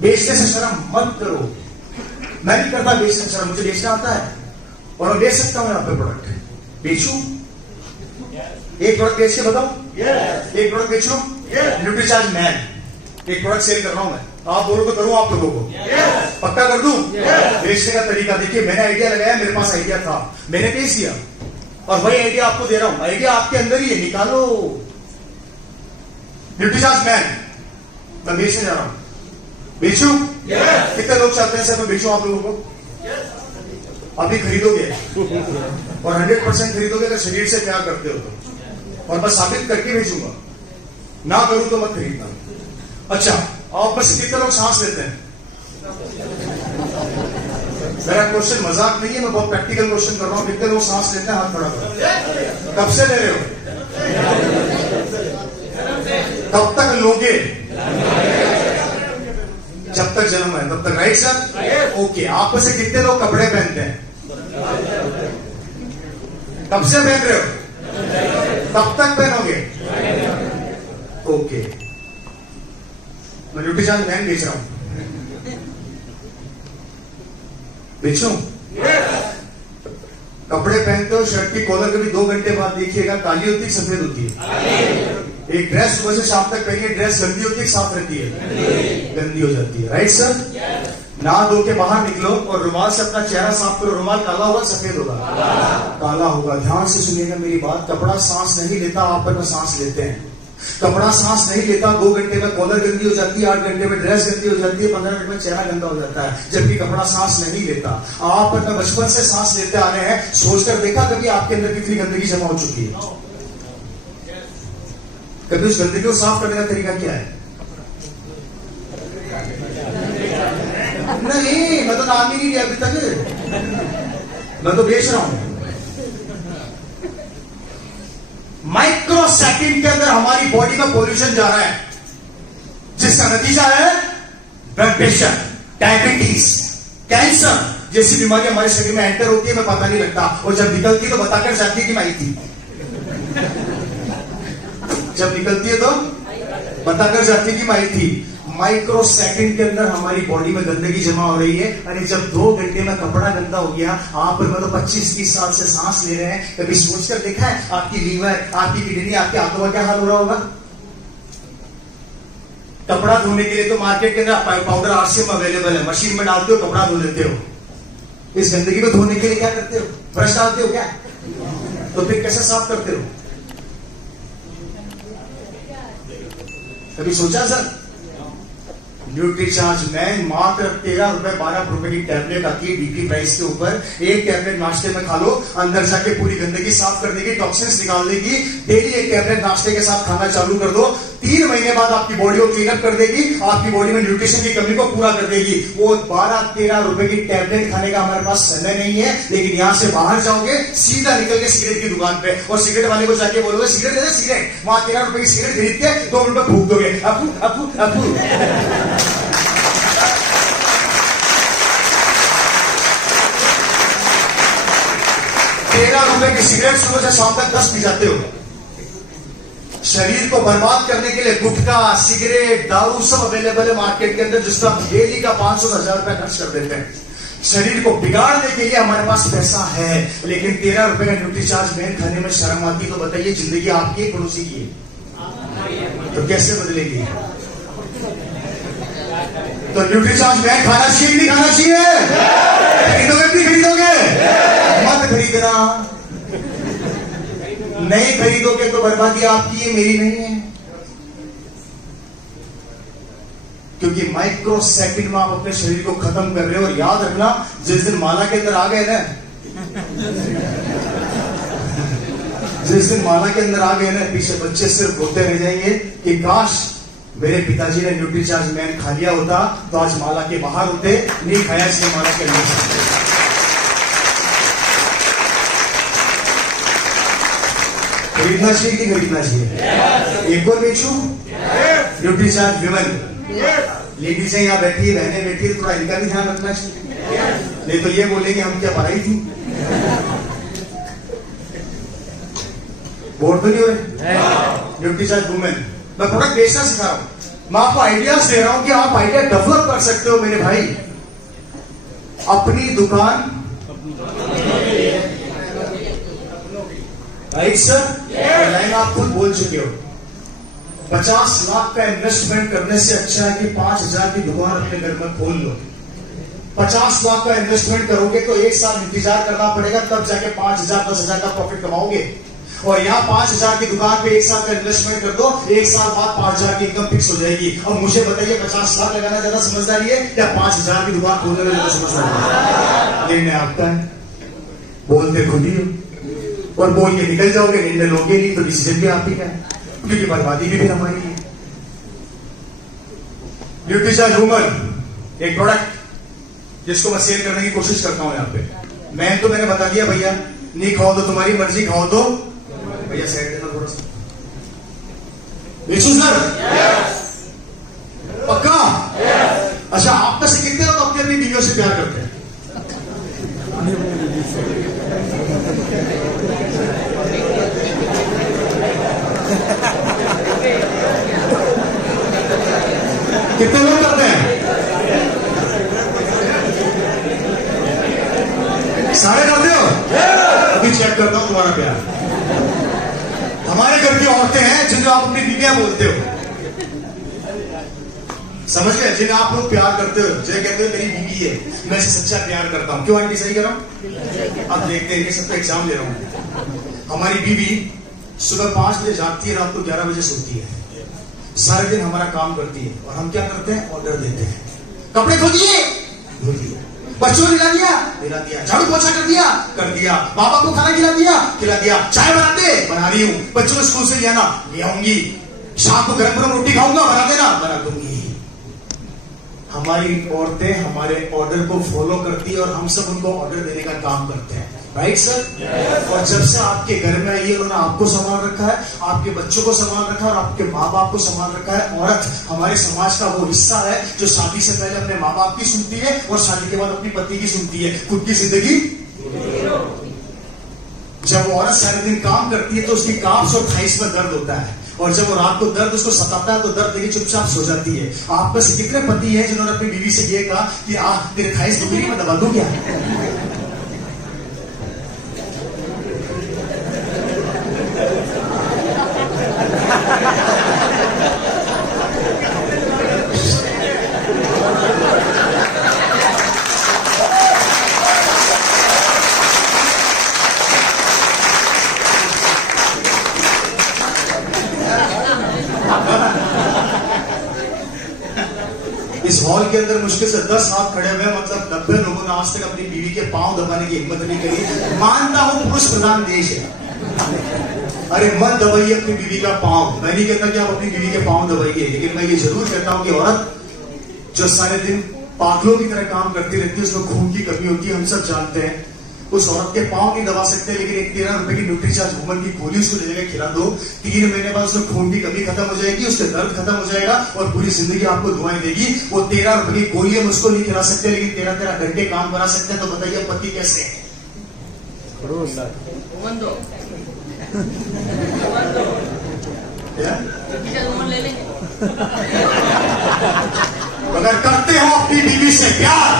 बेचने से शर्म मत करो। मैं नहीं करता बेचने से शर्म, मुझे बेचना आता है और मैं बेच सकता हूं। आपके प्रोडक्ट बेचू, एक प्रोडक्ट बेच के बताओ, एक प्रोडक्ट बेचू, न्यूट्रीचार्ज मैन, एक प्रोडक्ट सेल कर रहा हूं मैं। आप बोलो तो करूं आप लोगों को, पक्का कर दूं। बेचने का तरीका देखिए, मैंने आइडिया लगाया, मेरे पास आइडिया था, मैंने बेच दिया और वही आइडिया आपको दे रहा हूं। आइडिया आपके अंदर ही है, निकालो। न्यूट्रीचार्ज मैन मैं बेचने जा रहा हूं, बेचू? कितने लोग चाहते हैं सर मैं बेचूं आप लोगों को? आप भी खरीदोगे और 100% खरीदोगे अगर शरीर से प्यार करते हो तो, और मैं साबित करके बेचूंगा। ना करूं तो मत खरीदना। अच्छा, आप में से कितने लोग सांस लेते हैं? मेरा क्वेश्चन मजाक नहीं है, मैं बहुत प्रैक्टिकल क्वेश्चन कर रहा हूं। कितने लोग सांस लेते हैं? हाथ खड़ा करो। कब से ले रहे हो? कब तक लोगे? जब तक जन्म है तब तक, राइट सर? ओके, आप में से कितने लोग कपड़े पहनते हैं? कब से पहन रहे हो? कब तक पहनोगे? ओके, मैं न्यूट्रीचार्ज मैन बेच रहा हूं, बेचूं? कपड़े पहनते हो, शर्ट की कॉलर कभी 2 घंटे बाद देखिएगा काली होती है सफेद होती है? एक ड्रेस सुबह से शाम तक पहनिए, ड्रेस गंदी होती है साफ रहती है? गंदी हो जाती है, राइट सर? नहा धो के बाहर निकलो और रुमाल से अपना चेहरा साफ करो, रुमाल काला होगा सफेद होगा? काला होगा। ध्यान से सुनिएगा मेरी बात, कपड़ा सांस नहीं लेता, आप पर सांस लेते हैं। कपड़ा सांस नहीं लेता, 2 घंटे में कॉलर गंदी हो जाती है, 8 घंटे में ड्रेस गंदी हो जाती है, 15 मिनट में चेहरा गंदा हो जाता है, जबकि कपड़ा सांस नहीं लेता। आप पर बचपन से सांस लेते आ रहे हैं, सोचकर देखा कभी आपके अंदर कितनी गंदगी जमा हो चुकी है? कभी उस गंदगी को साफ करने का तरीका क्या है? नहीं, मैं तो नाम ही नहीं लिया अभी तक, मैं तो बेच रहा हूं। माइक्रो सेकंड के अंदर हमारी बॉडी में पोल्यूशन जा रहा है, जिसका नतीजा है ब्लड प्रेशर, डायबिटीज, कैंसर जैसी बीमारी हमारे शरीर में एंटर होती है, हमें पता नहीं लगता, और जब निकलती है तो बताकर जाती है कि मैं आई थी। जब निकलती है तो बताकर जाती है कि मैं आई थी। माइक्रो सेकंड के अंदर हमारी बॉडी में गंदगी जमा हो रही है। अरे जब 2 घंटे में कपड़ा गंदा हो गया, आप में तो 25-30 साल से सांस ले रहे हैं, कभी सोचकर देखा है आपकी लीवर, आपकी किडनी, आपके आंतों का क्या हाल हो रहा होगा? कपड़ा धोने के लिए तो मार्केट के अंदर पाउडर आरसीएम अवेलेबल है, मशीन में डालते हो, कपड़ा धो लेते हो। इस गंदगी को धोने के लिए क्या करते हो? ब्रश डालते हो क्या? तो फिर कैसे साफ करते हो? कभी सोचा सर? न्यूट्रीचार्ज मैन मात्र 13 रुपए 12 रुपए की टैबलेट आती है डीपी प्राइस के ऊपर। एक टैबलेट नाश्ते में खा लो, अंदर जाके पूरी गंदगी साफ कर देगी, टॉक्सिन्स निकाल देगी। डेली एक टैबलेट नाश्ते के साथ खाना चालू कर दो, 3 महीने बाद आपकी बॉडी को क्लीन अप कर देगी, आपकी बॉडी में न्यूट्रिशन की कमी को पूरा कर देगी। वो 12-13 रुपए की टैबलेट खाने का हमारे पास समय नहीं है, लेकिन यहां से बाहर जाओगे, सीधा निकल के सिगरेट की दुकान पे और सिगरेट वाले को जाके बोलोगे सिगरेट दे दे, सिगरेट। वहां 13 रुपए की सिगरेट खरीद के 2 मिनट में फूक दोगे, अफू अफू अफू। 13 रुपए की सिगरेट सुबह से शाम तक 10 पी जाते हो। शरीर को बर्बाद करने के लिए गुटखा, सिगरेट, दारू सब अवेलेबल है मार्केट के अंदर, जिसका डेली का 500-1000 रुपए खर्च कर देते हैं। शरीर को बिगाड़ने के लिए हमारे पास पैसा है, लेकिन 13 रुपए का न्यूट्रीचार्ज मैन खाने में शर्म आती है। तो बताइए, जिंदगी आपकी है पड़ोसी की है? तो कैसे बदलेगी? तो न्यूट्रीचार्ज मैन खाना चाहिए नहीं खाना चाहिए? खरीदोगे नहीं खरीदोगे? मत खरीदना। नहीं खरीदोगे तो बर्बादी आपकी है, मेरी नहीं है। क्योंकि माइक्रो सेकंड में आप अपने शरीर को खत्म कर रहे हो। और याद रखना, जिस दिन माला के अंदर आ गए ना, जिस दिन माला के अंदर आ गए ना, पीछे बच्चे सिर्फ रोते रह जाएंगे कि काश मेरे पिताजी ने न्यूट्रीचार्ज मैन खा लिया होता तो आज माला के बाहर होते, नहीं खाया इसलिए माला के अंदर। खरीदना चाहिए कि खरीदना चाहिए? एक और बेचू? न्यूट्रीचार्ज विमन लेडीज है यहाँ बैठी है, बहनें बैठी है, थोड़ा इनका भी ध्यान रखना चाहिए, नहीं तो ये बोलेंगे हम क्या पढ़ाई थी। बोर तो नहीं हो रहे? न्यूट्रीचार्ज वुमेन, मैं प्रोडक्ट बेचना सिखा रहा हूं। मैं आपको आइडियाज दे रहा हूं कि आप आइडिया डेवलप कर सकते हो मेरे भाई। अपनी दुकान, राइट सर? लाइन आप खुद बोल चुके हो। 50 लाख का इन्वेस्टमेंट करने से अच्छा है कि 5,000 की दुकान अपने घर में खोल लो। 50 लाख का इन्वेस्टमेंट करोगे तो 1 साल इंतजार करना पड़ेगा, तब जाके 5,000 10,000 का प्रॉफिट कमाओगे। और यहाँ 5,000 की दुकान पे 1 साल का इन्वेस्टमेंट कर दो, 1 साल बाद 5,000 की इनकम फिक्स हो जाएगी। अब मुझे बताइए 50 लाख लगाना ज्यादा समझदारी है या 5,000 की दुकान खोलने में ज्यादा समझदारी है? निर्णय आपका है, बोलते खुद ही हो और बोल के निकल जाओगे, निर्णय लोगे नहीं तो डिसीजन भी आप ही का है, क्योंकि बर्बादी भी फिर हमारी है। न्यूट्रीचार्ज वूमन एक प्रोडक्ट जिसको मैं सेल करने की कोशिश करता हूं यहाँ पे। मैंने बता दिया भैया, नहीं खाओ तो तुम्हारी मर्जी, खाओ तो भैया साइड देना थोड़ा सा। सर पक्का? अच्छा, आप में से कितने लोग अपनी अपनी बीवियों से प्यार करते हैं? कितने लोग करते हैं? सारे करते हो? अभी चेक करता हूं तुम्हारा प्यार। हमारे घर की औरतें हैं जिन्हें आप अपनी बीवियां बोलते हो, समझ गए? जिन्हें आप लोग प्यार करते हो, जिन्हें कहते हो मेरी बीवी है, मैं इसे सच्चा प्यार करता हूं। क्यों आंटी, सही कर रहा हूं? अब देखते हैं, ये सबका एग्जाम ले रहा हूं। हमारी बीवी सुबह 5 बजे जागती है, रात को 11 बजे सोती है, सारे दिन हमारा काम करती है और हम क्या करते हैं? ऑर्डर देते हैं। कपड़े धो दिए, धो दिए। बच्चों को खिला दिया, खिला दिया। झाड़ू पोछा कर दिया, कर दिया। पापा को खाना खिला दिया, खिला दिया। चाय बनाते, बना रही हूं। बच्चों को स्कूल से ले आना, ले आऊंगी। शाम को गरम गरम रोटी खाऊंगा, बना देना, बना दूंगी। हमारी औरतें हमारे ऑर्डर को फॉलो करती है और हम सब उनको ऑर्डर देने का काम करते हैं, राइट सर? और जब से आपके घर में आई है, उन्होंने आपको संभाल रखा है, आपके बच्चों को संभाल रखा है और आपके माँ बाप को संभाल रखा है। औरत हमारे समाज का वो हिस्सा है जो शादी से पहले अपने माँ बाप की सुनती है और शादी के बाद अपनी पति की सुनती है। खुद की जिंदगी जब वो औरत सारे दिन काम करती है तो उसकी काफ्स और थाइस में दर्द होता है, और जब वो रात को दर्द उसको सताता है तो दर्द देखिए चुपचाप सो जाती है। आप में से कितने पति हैं जिन्होंने अपनी बीवी से ये कहा कि तेरे थाइस दुखी मैं दबा दूं क्या? इस हॉल के अंदर मुश्किल से 10 हाथ खड़े हुए, मतलब 90 लोगों ने आज तक अपनी बीवी के पांव दबाने की हिम्मत नहीं करी। मानता हूं पुरुष प्रधान देश है, अरे मत दबाइए अपनी बीवी का पांव। मैं नहीं कहता कि आप अपनी बीवी के पांव दबाइए, लेकिन मैं ये जरूर कहता हूं कि औरत जो सारे दिन पागलों की तरह काम करती रहती है, उसमें खून की कमी होती है, हम सब जानते हैं। उस औरत के पांव नहीं दबा सकते, लेकिन एक 13 रुपए की न्यूट्रीचार्ज वूमन की गोली उसको ले जाकर खिला दो, 3 महीने बाद उसमें खून की कमी खत्म हो जाएगी, उसके दर्द खत्म हो जाएगा और पूरी जिंदगी आपको दुआएं देगी। वो 13 रुपए की गोली हम उसको नहीं खिला सकते, लेकिन 13 घंटे काम करा सकते हैं। तो बताइए पति कैसे है? अगर करते हो अपनी बीवी से प्यार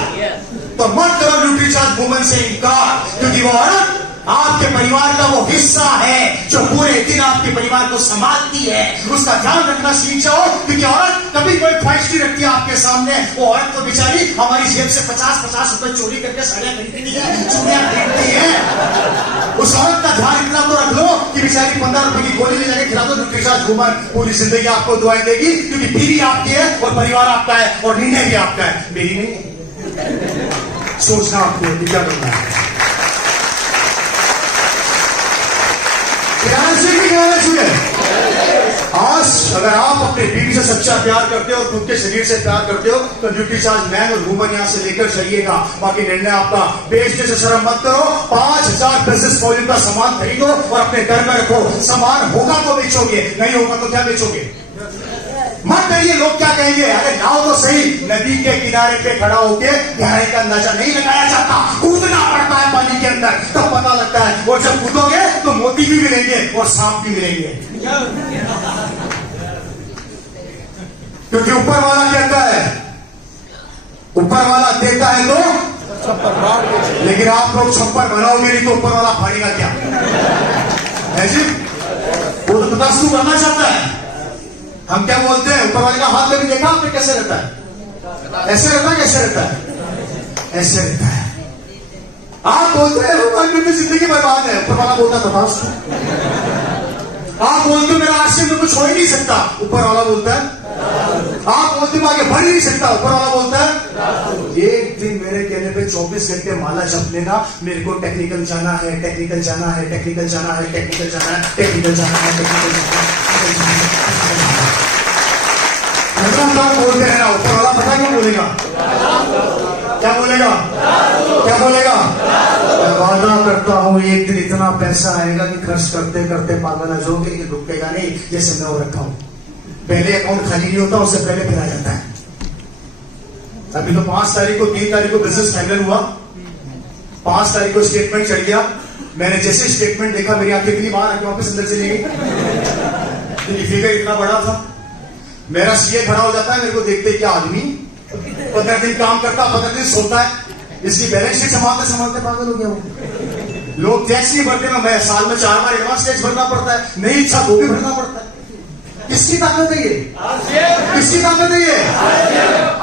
तो मत करो न्यूट्रीचार्ज वूमन से इनकार, क्योंकि वो औरत आपके परिवार का वो हिस्सा है जो पूरे दिन आपके परिवार को संभालती है। उसका ध्यान रखना सीख जाओ, क्योंकि औरत कभी कोई ख्वाहिश नहीं रखती आपके सामने। वो औरत तो बेचारी हमारी जेब से 50-50 रुपए चोरी करके साड़ियां खरीदती है, चूड़ियां खरीदती है। उस औरत का ध्यान इतना तो रख लो कि बेचारी 15 रुपए की गोली ले जाके खिला दो न्यूट्रीचार्ज वूमन, पूरी जिंदगी आपको दुआएं देगी, क्योंकि बीवी आपकी है और परिवार आपका है और निर्णय भी आपका है, मेरी नहीं है। सोचना आपको क्या करना है। प्यार से भी कहना चाहिए। आज अगर आप अपने बीवी से सच्चा प्यार करते हो और खुद के शरीर से प्यार करते हो तो न्यूट्रीचार्ज मैन और वूमन यहां से लेकर जाइएगा। बाकी निर्णय आपका। बेचने से शर्म मत करो। 5,000 बिजनेस वॉल्यूम का सामान खरीदो और अपने घर में रखो। सामान होगा तो बेचोगे, नहीं होगा तो क्या बेचोगे? मत कहिए लोग क्या कहेंगे। अरे लाओ तो सही। नदी के किनारे पे खड़ा होके गहराई का अंदाजा नहीं लगाया जाता, कूदना पड़ता है पानी के अंदर, तब पता लगता है। और जब कूदोगे तो मोती भी मिलेंगे और सांप भी मिलेंगे। क्योंकि ऊपर वाला कहता है, ऊपर वाला देता है तो लेकिन आप लोग छप्पर बनाओगे नहीं तो ऊपर वाला फाड़ेगा क्या है जी? वो तो तथास्तु करना चाहता है। हम क्या बोलते हैं, ऊपर वाले का हाथ में भी देखा आपने कैसे रहता है? ऐसे रहता है, कैसे रहता है? ऐसे रहता है। आप बोलते हैं भगवान मेरी जिंदगी बर्बाद है, ऊपर वाला बोलता तथास्तु। आप बोलते हो मेरा आज से में कुछ हो ही नहीं सकता, ऊपर वाला बोलता है। आप बोलते हो आगे बढ़ ही नहीं सकता, ऊपर वाला बोलता है। एक दिन मेरे कहने पे 24 घंटे माला जप लेना, मेरे को टेक्निकल जाना है, टेक्निकल जाना है, टेक्निकल जाना है, टेक्निकल जाना है, टेक्निकल जाना है, टेक्निकल जाना है। बोलते रहना, ऊपर वाला पता क्या बोलेगा? क्या बोलेगा? क्या बोलेगा? मैं वादा करता हूं एक दिन इतना पैसा आएगा कि खर्च करते करते पागल हो जाओगे, लेकिन रुकेगा नहीं। जैसे मैं वो रखा हूं, पहले अकाउंट खाली नहीं होता, उससे पहले फिर आ जाता है। अभी तो 5 तारीख को 3 तारीख को बिजनेस फाइनल हुआ, 5 तारीख को स्टेटमेंट चढ़ गया। मैंने जैसे स्टेटमेंट देखा मेरी आंखें इतनी बाहर आके वापस अंदर चली गई। फिगर इतना बड़ा था, मेरा सीए खड़ा हो जाता है मेरे को देखते क्या आदमी 15 दिन काम करता, 15 दिन सोता है, इसकी बैलेंस शीट संभालते संभालते पागल हो गया वो। लोग टैक्स नहीं भरते, मैं साल में 4 बार एडवांस टैक्स भरना पड़ता है, नहीं इच्छा वो भी भरना पड़ता है। किसकी ताकत है ये? किसकी ताकत है ये?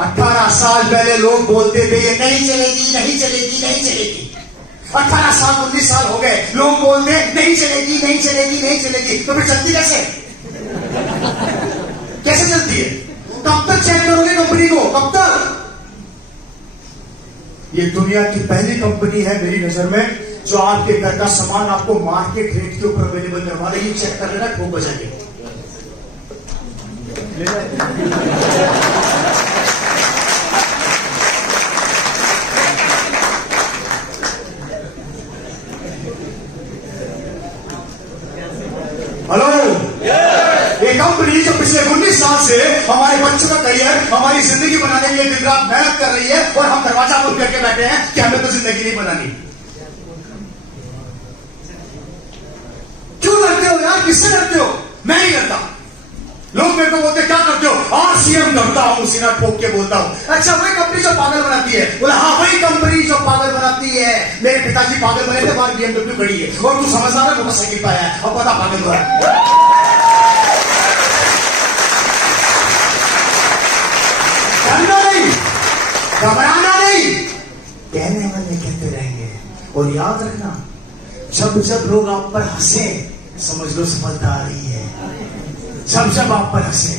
18 साल पहले लोग बोलते थे ये नहीं चलेगी, नहीं चलेगी, नहीं चलेगी। 18 साल 19 साल हो गए, लोग बोलते नहीं चलेगी, नहीं चलेगी, नहीं चलेगी। तो फिर चलती कैसे? कैसे चलती है? कब तक चेक करोगे कंपनी को? कब तक? ये दुनिया की पहली कंपनी है मेरी नजर में जो आपके घर का सामान आपको मार्केट रेट के ऊपर अवेलेबल करवा देगी। चेक कर लेना, ठोक बजाएगी। हेलो, ये कंपनी जो पिछले 19 साल से हमारे बच्चों का करियर, हमारी जिंदगी बनाने के लिए दिन रात मेहनत कर रही है, और हम दरवाजा बंद करके बैठे हैं कि हमें तो जिंदगी नहीं बनानी। क्यों डरते हो यार? किससे डरते हो? मैं नहीं डरता। लोग मेरे को बोलते क्या करते हो? आरसीएम करता हूं, सीना ठोक के बोलता हूं। अच्छा, वही कंपनी जो पागल बनाती है? बोला हाँ, वही कंपनी जो पागल बनाती है। मेरे पिताजी पागल बने थे, बाहर BMW खड़ी है और तू समझदार है, मोटरसाइकिल पाया है, अब पता पागल हो रहा है। डरना नहीं, घबराना नहीं, कहने वाले कहते रहेंगे। और याद रखना, जब जब लोग आप पर हंसे समझ लो सफलता आ रही है। जब जब आप पर हंसे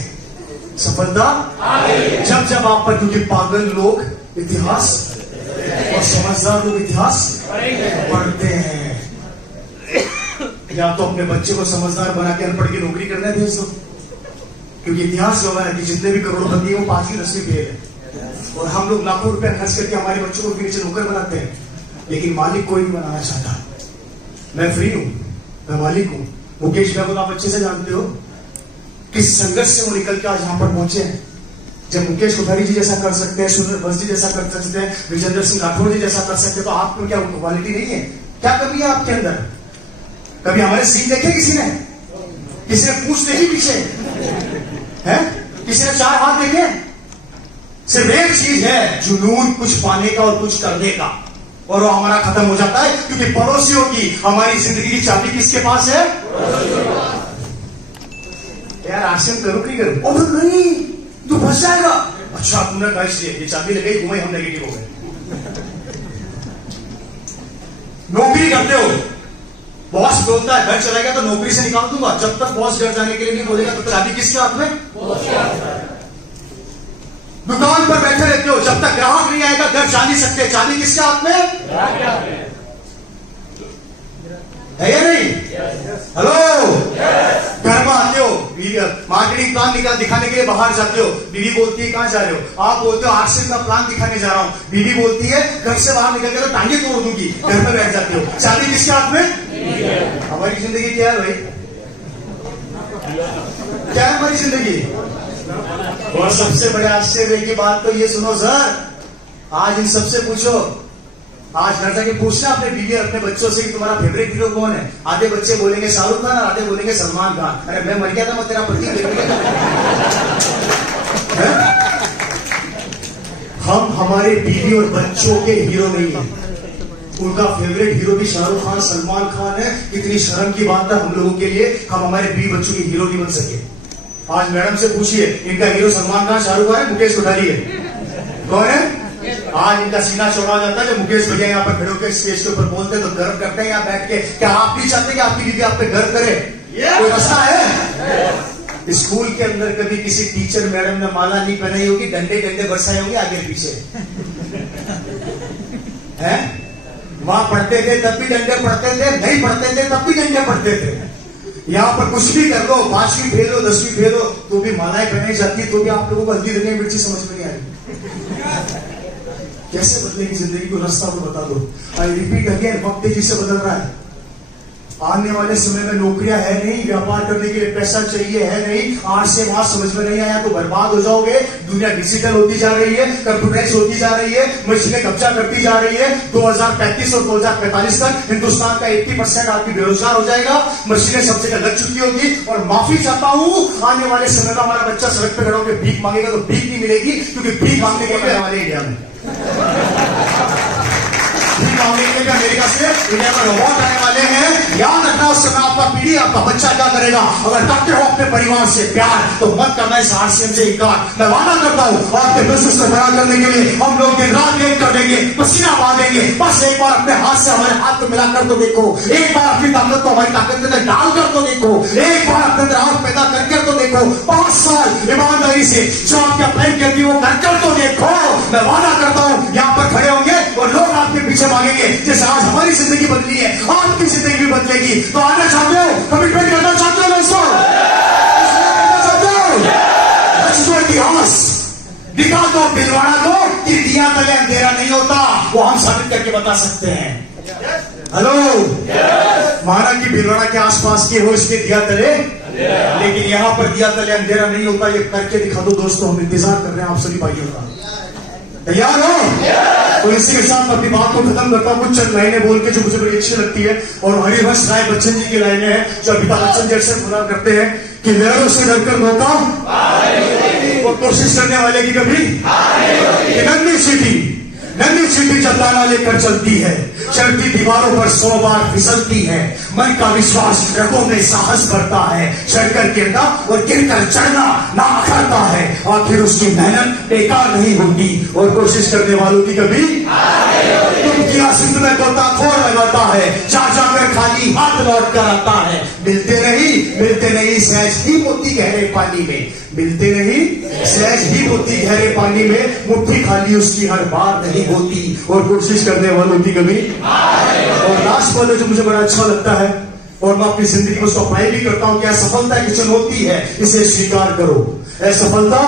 सफलता, जब जब आप पर, क्योंकि पागल लोग इतिहास और समझदार लोग इतिहास पढ़ते हैं। या तो अपने बच्चे को समझदार बना के अनपढ़ की नौकरी करने भेज दो, क्योंकि इतिहास जो है कि जितने भी करोड़पति हैं वो 5वीं 10वीं फेल है। और हम लोग लाखों रुपए खर्च करके हमारे बच्चों को नीचे नौकर बनाते हैं, लेकिन मालिक कोई नहीं बनाना चाहता। मैं फ्री हूं, मैं मालिक हूं। मुकेश भाई को आप अच्छे से जानते हो किस संघर्ष से वो निकल के आज यहां पर पहुंचे हैं। जब मुकेश कोठारी जी जैसा कर सकते हैं, सुंदर बस जी जैसा कर सकते हैं, विजेंद्र सिंह राठौर जी जैसा कर सकते हैं, तो आप में क्या क्वालिटी नहीं है? क्या कमी है आपके अंदर? कभी हमारे सीन देखे किसी ने? किसी ने पूछ नहीं पीछे है? किसी ने 4 हाथ देखे? सिर्फ एक चीज है, जुनून कुछ पाने का और कुछ करने का, और वो हमारा खत्म हो जाता है। क्योंकि पड़ोसियों की हमारी जिंदगी की चाबी किसके पास है? यार आश्रम करो कि नहीं करो? ओ नहीं, तू फंस जाएगा। अच्छा, तुमने कहा इसलिए ये चाबी लगाई, घुमाई, हम नेगेटिव हो गए। नौकरी करते हो, बॉस बोलता है घर चला गया तो नौकरी से निकाल दूंगा। जब तक बॉस घर जाने के लिए नहीं बोलेगा तो चाबी किसके हाथ में? दुकान पर बैठे रहते हो, जब तक ग्राहक नहीं आएगा घर जा नहीं सकते। चाबी किसके हाथ में है या नहीं? हेलो, घर में आते हो, मार्केटिंग प्लान दिखाने के लिए बाहर जाते हो, बीवी बोलती है कहां जा रहे हो? आप बोलते हो आरसीएम का प्लान दिखाने जा रहा हूं। बीवी बोलती है घर से बाहर निकल के तो टांगे तोड़ दूंगी। घर में बैठ जाते हो, चाबी किसके हाथ में? हमारी जिंदगी क्या है भाई? क्या है हमारी जिंदगी? और सबसे बड़े आश्चर्य की बात तो ये सुनो सर, आज इन सबसे पूछो, आज घर जाके पूछना अपने बीवी और अपने बच्चों से कि तुम्हारा फेवरेट हीरो कौन है? आधे बच्चे बोलेंगे शाहरुख खान, आधे बोलेंगे सलमान खान। अरे मैं मर गया था, मैं तेरा पति है? हम हमारे बीवी और बच्चों के हीरो नहीं है। उनका फेवरेट हीरो भी शाहरुख खान, सलमान खान है। कितनी शर्म की बात है हम लोगों के लिए, हम हमारे बीवी बच्चों के हीरो नहीं बन सके। आज मैडम से पूछिए, इनका हीरो सलमान खान, शाहरुख खान है, मुकेश कोठारी है? कौन है? आज इनका सीना चौड़ा हो जाता है जब मुकेश भैया यहाँ पर खड़े होकर स्टेज के ऊपर बोलते हैं तो गर्व करते हैं यहाँ बैठ के। क्या आप भी चाहते हैं कि आपकी बीवी आप पे गर्व करे? कोई रास्ता है? स्कूल के अंदर कभी किसी टीचर मैडम ने माला नहीं पहनाई होगी, डंडे डंडे बरसाए होंगे आगे पीछे, है? वहां पढ़ते थे तब भी डंडे पढ़ते थे, नहीं पढ़ते थे तब भी डंडे पढ़ते थे। यहाँ पर कुछ भी कर लो, 5वीं फेल हो, 10वीं फेल हो, तो भी मालाएं पहनाई जाती है, तो भी आप लोगों को हल्दी धनिया मिर्ची समझ में नहीं आ रही। कैसे बदलेगी जिंदगी को? रास्ता तो बता दो। आई रिपीट अगेन, वक्त तेजी से बदल रहा है। आने वाले समय में नौकरियां है नहीं, व्यापार करने के लिए पैसा चाहिए है नहीं। आज से वहां समझ में नहीं आया तो बर्बाद हो जाओगे। दुनिया डिजिटल होती जा रही है, कंप्यूटराइज होती जा रही है, मशीनें कब्जा करती जा रही है। 2035 और 2045 तक हिंदुस्तान का 80% आदमी बेरोजगार हो जाएगा। मशीनें सब जगह लग चुकी होगी। और माफी चाहता हूं, आने वाले समय में हमारा बच्चा सड़क पे खड़ा होकर भीख मांगेगा तो भीख नहीं मिलेगी, क्योंकि भीख मांगने के लिए हमारे इंडिया में अमेरिका से इंडिया में रोबोट आने वाले हैं। याद रखना, उस समय आपका पीढ़ी, आपका बच्चा क्या करेगा? अगर करते हो अपने परिवार से प्यार तो मत करना इस आरसीएम से इनकार। मैं वादा करता हूं आपके बिजनेस को खड़ा करने के लिए हम लोग दिन रात एक कर देंगे, पसीना बहा देंगे। बस एक बार अपने हाथ से हमारे हाथ को मिलाकर तो देखो, एक बार अपनी ताकत को हमारी ताकत के अंदर डालकर तो देखो, एक बार अपने अंदर आग पैदा करके तो देखो। 5 साल ईमानदारी से जो आपका प्लान कहती है वो करकर तो देखो। मैं वादा करता हूं यहाँ पर खड़े होंगे और लोग आपके पीछे मांगेंगे। जैसे आज हमारी जिंदगी बदली है, आपकी जिंदगी भी बदलेगी। तो आना चाहते हो? कमिटमेंट करना चाहते हो दोस्तों? इतिहास दिखा दो, दिलवाना दो कि दिया तले अंधेरा नहीं होता। वो हम साबित करके बता सकते हैं। हेलो, माना कि भिलवाड़ा के आसपास के हो इसके दिया तले, लेकिन यहां पर दिया तले अंधेरा नहीं होता। ये करके दिखा दो दोस्तों, हम इंतजार कर रहे हैं आप सभी भाइयों का। तैयार हो? तो इसी के साथ अपनी बात को खत्म करता हूं। कुछ चंद लाइनें बोल के जो मुझे बड़ी अच्छी लगती है, और हरिवंश राय बच्चन जी की लाइनें हैं जो अमिताभ बच्चन जैसे बोला करते हैं कि लहरों से डरकर मौका और कोशिश करने वाले की कभी नन्ही सीटी जब ताला लेकर चलती है, चलती दीवारों पर 100 बार फिसलती है। मन का विश्वास रगों में साहस बढ़ता है, चढ़कर गिरना और गिरकर चढ़ना ना करता है। आखिर उसकी मेहनत बेकार नहीं होती और कोशिश करने वालों की कभी किया सिंध में गोताखोर लगाता है, जा जाकर खाली हाथ लौट कर आता है। मिलते नहीं सहज ही मोती गहरे पानी में, मिलते नहीं सहज ही मोती गहरे पानी में। मुट्ठी खाली उसकी हर बार नहीं होती और कोशिश करने वालों की कभी। और लास्ट वाले जो मुझे बड़ा अच्छा लगता है और मैं अपनी जिंदगी में उसको अप्लाई भी करता हूं कि असफलता एक चुनौती है, इसे स्वीकार करो। असफलता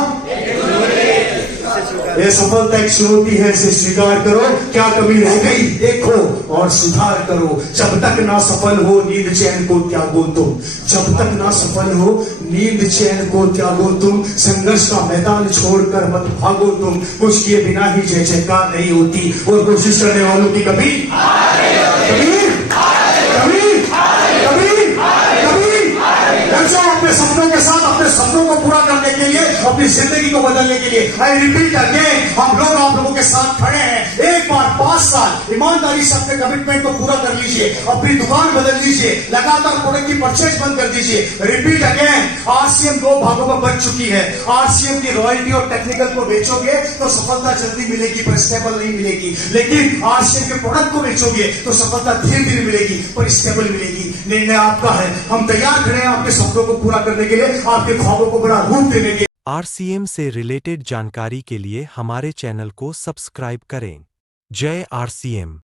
ये सफलता एक चुनौती है, इसे स्वीकार करो। क्या कमी रह गई देखो और सुधार करो। जब तक ना सफल हो नींद चैन को त्यागो तुम, जब तक ना सफल हो नींद चैन को त्यागो तुम। संघर्ष का मैदान छोड़कर मत भागो तुम, कुछ किए बिना ही जय जयकार नहीं होती और कोशिश करने वालों की कभी अपने सपनों के साथ, अपने सपनों को पूरा करने के लिए, अपनी जिंदगी को बदलने के लिए। आई रिपीट अगेन, हम लोग आप लोगों के साथ खड़े हैं। एक बार 5 साल ईमानदारी से अपने कमिटमेंट को पूरा कर लीजिए, अपनी दुकान बदल लीजिए, लगातार प्रोडक्ट की परचेज बंद कर दीजिए। रिपीट अगेन, आरसीएम 2 भागों में बच चुकी है। आरसीएम की रॉयल्टी और टेक्निकल को बेचोगे तो सफलता जल्दी मिलेगी पर स्टेबल नहीं मिलेगी, लेकिन आरसीएम के प्रोडक्ट को बेचोगे तो सफलता धीरे धीरे मिलेगी पर स्टेबल मिलेगी। निर्णय आपका है। हम तैयार खड़े हैं आपके सपनों को पूरा करने के लिए, आपके ख्वाबों को बड़ा रूप देने के लिए। आरसीएम से रिलेटेड जानकारी के लिए हमारे चैनल को सब्सक्राइब करें। जय आरसीएम।